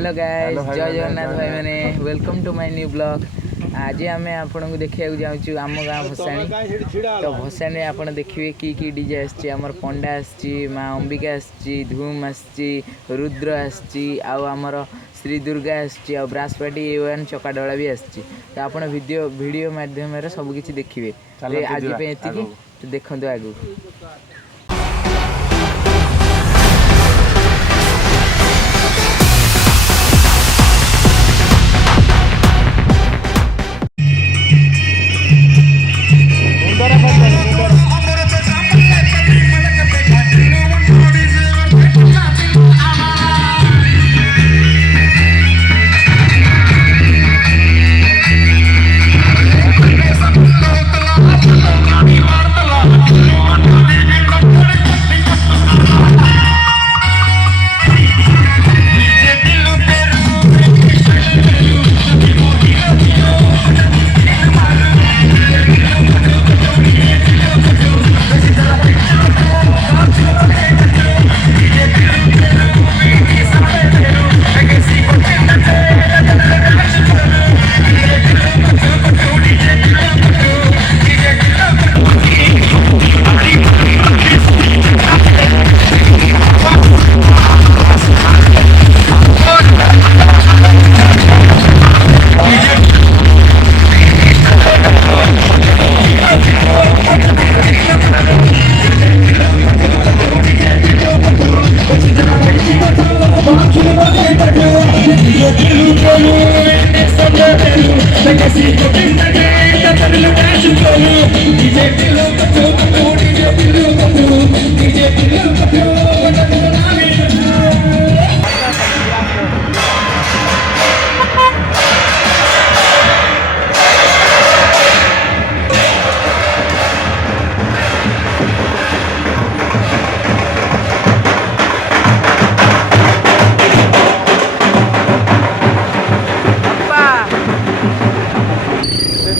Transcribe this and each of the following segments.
Hello guys, जय जगन्नाथ भाई मैंने welcome to my new blog. आज आम आपको देखा जाऊँ आम गाँ भसाणी। तो भसाणी आप देखिए कि डीजे आमर पंडा आसी, माँ अंबिका आसी, धूम आसी, रुद्र आसी, आमर श्री दुर्गा आसी, ब्रासपाटी A1 चकाडोला भी आसी। तो आप वीडियो माध्यम सबकि देखिए। आज ये देखो आगू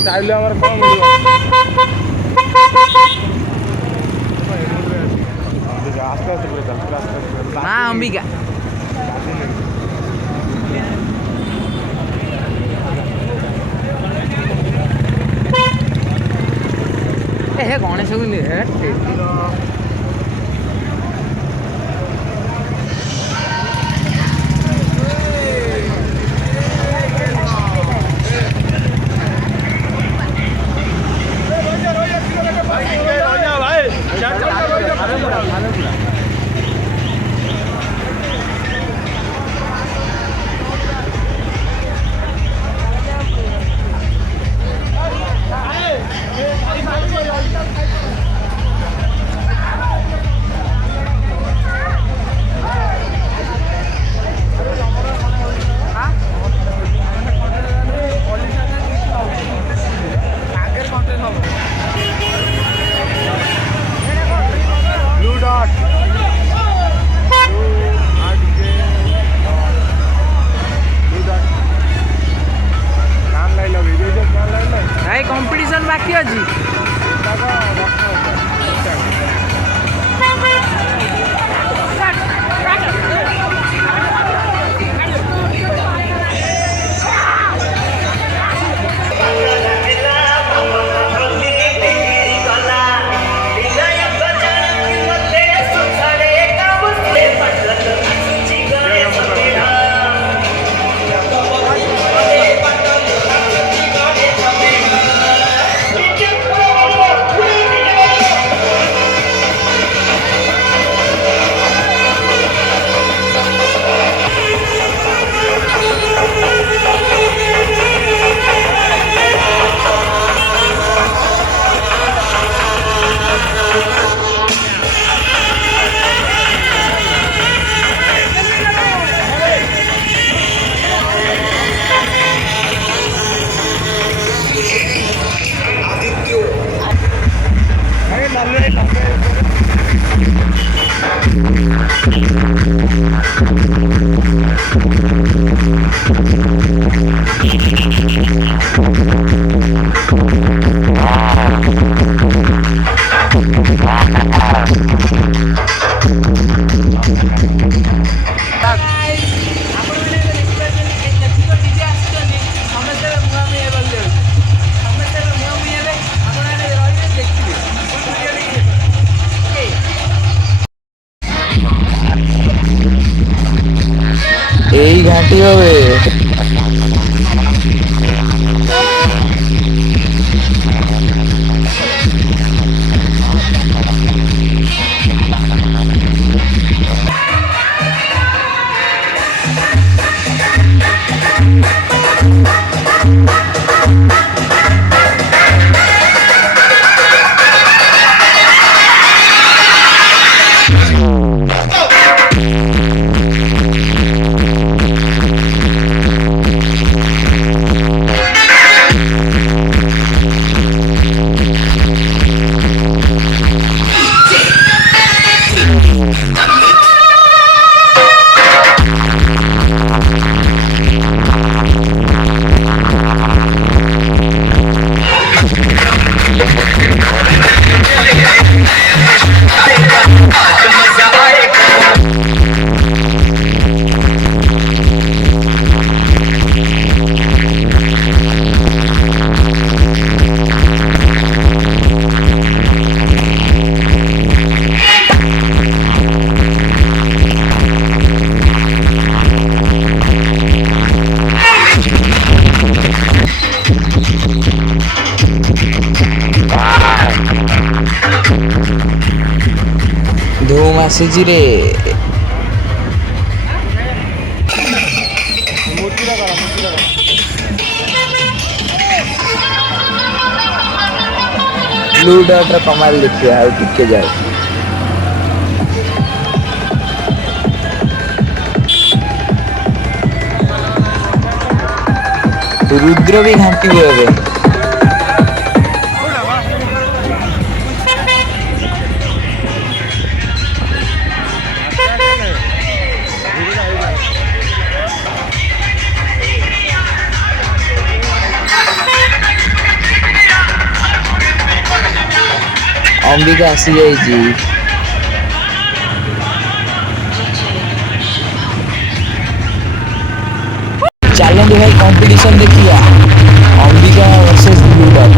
स्टाइल हमारा कौन मिलेगा आस्ते आस्ते पूरे चल आस्ते माँ अंबिका गणेश को कंपटीशन बाकी अच्छी ঘাঁটি হবে। ଧୁମ୍ ଆସିଛି ରେ। ବ୍ଲୁ ଡଟ୍ ର କମାଲ ଦେଖିବା ଆଉ ଟିକେ ଯାଉ। ରୁଦ୍ର ବି ଘାଣ୍ଟିବ ଏବେ। ଅମ୍ବିକା ଆସିଯାଇଛି। ଚାଲନ୍ତୁ ଭାଇ କମ୍ପିଟିସନ ଦେଖିବା ଅମ୍ବିକା ଭର୍ସେସ ବ୍ଲୁ ଡଟ୍।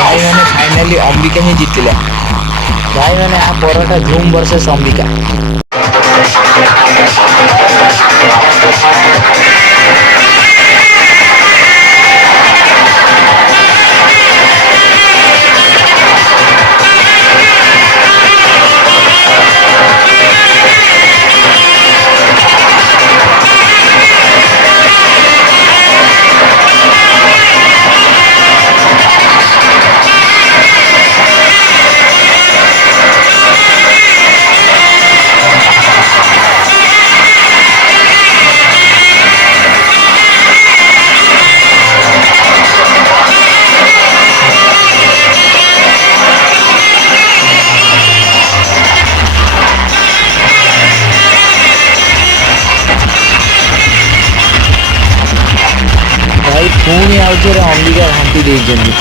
भाई मैंने फाइनली अंबिका ही जीतिला। भाई मैंने आ परोटा धूम वर्सेस अंबिका। पुणी आउे अंबिका घाटी देइछन्ति।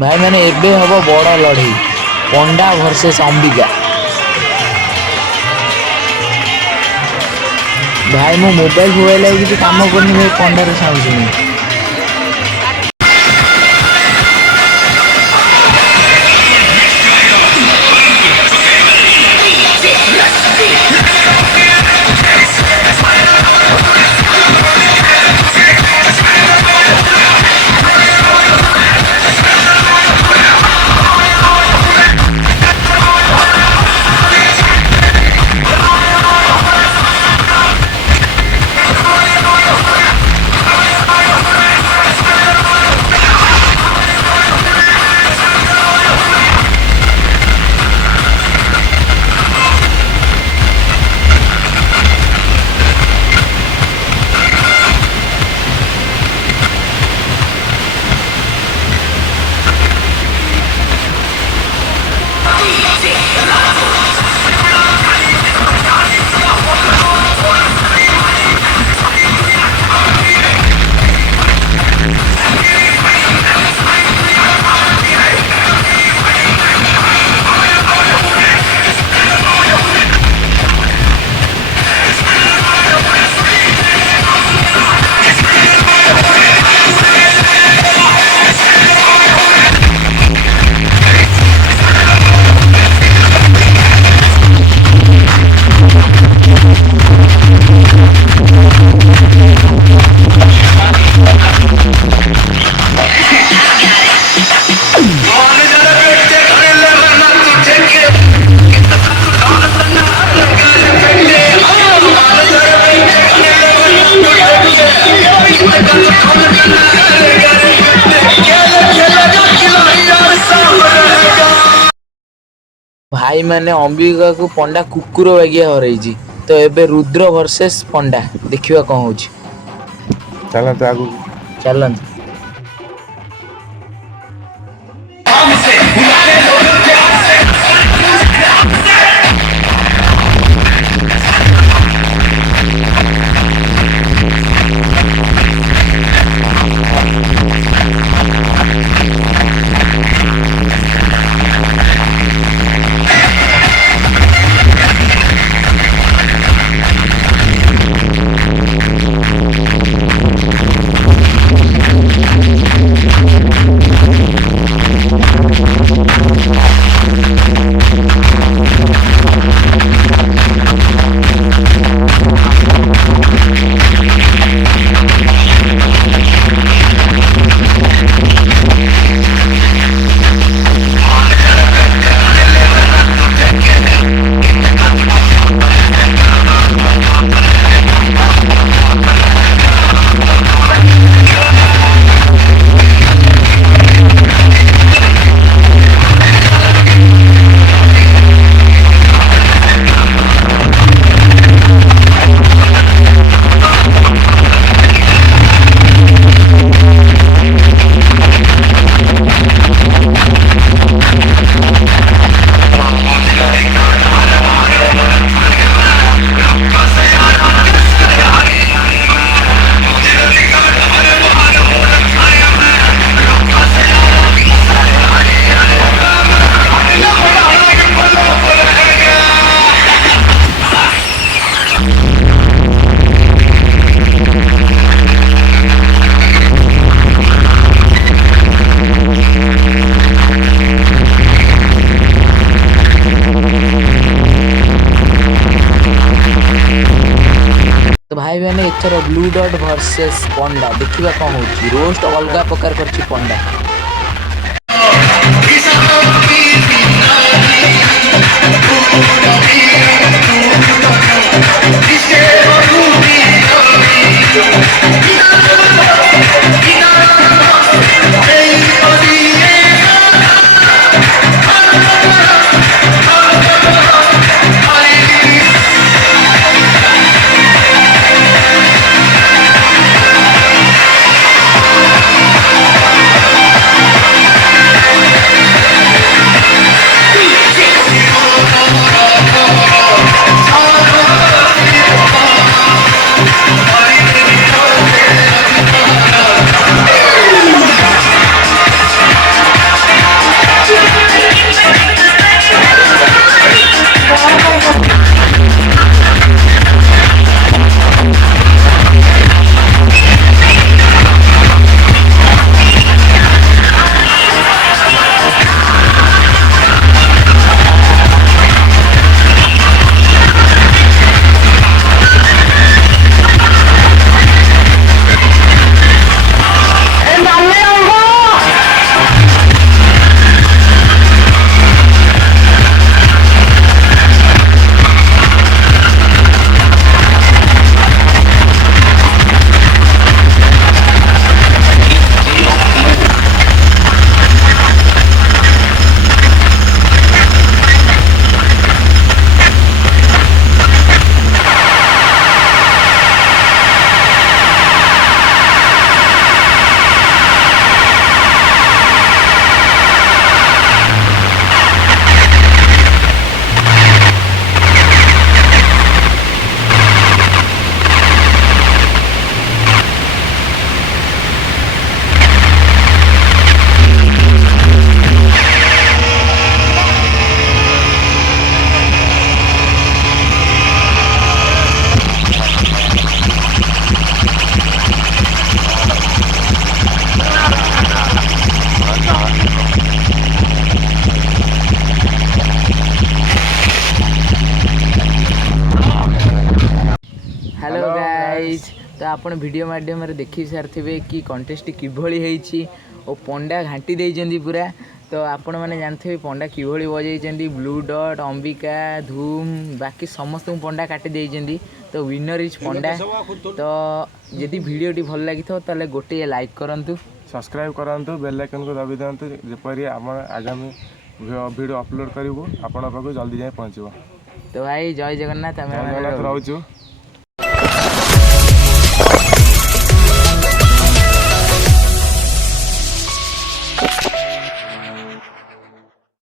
भाई मैंने एबे हम बड़ लड़ई पंडा वर्सेस अंबिका। भाई मो मोबाइल किसी काम करनी भाई पंडार साउंड सुनी। भाई मैंने अंबिका को पंडा कुकुर बागिया हरई तो एबे रुद्र वर्सेस पंडा देखिवा कौन होची। चलते आगु चलंत तो भाई मैंने एथर ब्लू डॉट वर्सेस पंडा देखिबा कौन होची। रोस्ट अलगा प्रकार करची पंडा। हेलो गाइज तो आपण वीडियो माध्यम देखी सारे कि कंटेस्ट किभली होईची और पंडा घाटी देइचंदी पूरा तो आपण मैंने जानते पंडा किभली बजाई ब्लू डॉट अंबिका धूम बाकी समस्त पंडा काटी देइचंदी तो विनर इज पंडा तो यदि वीडियो टी भल लगी ताले गोटे लाइक करंतु सब्सक्राइब करंतु बेल आइकन को दबी दियंतु जेपरि आम आगामी वीडियो अपलोड करिवो आपण पाखु जल्दी जाय पहुंचबो। तो भाई जय जगन्नाथ आम रहूछु।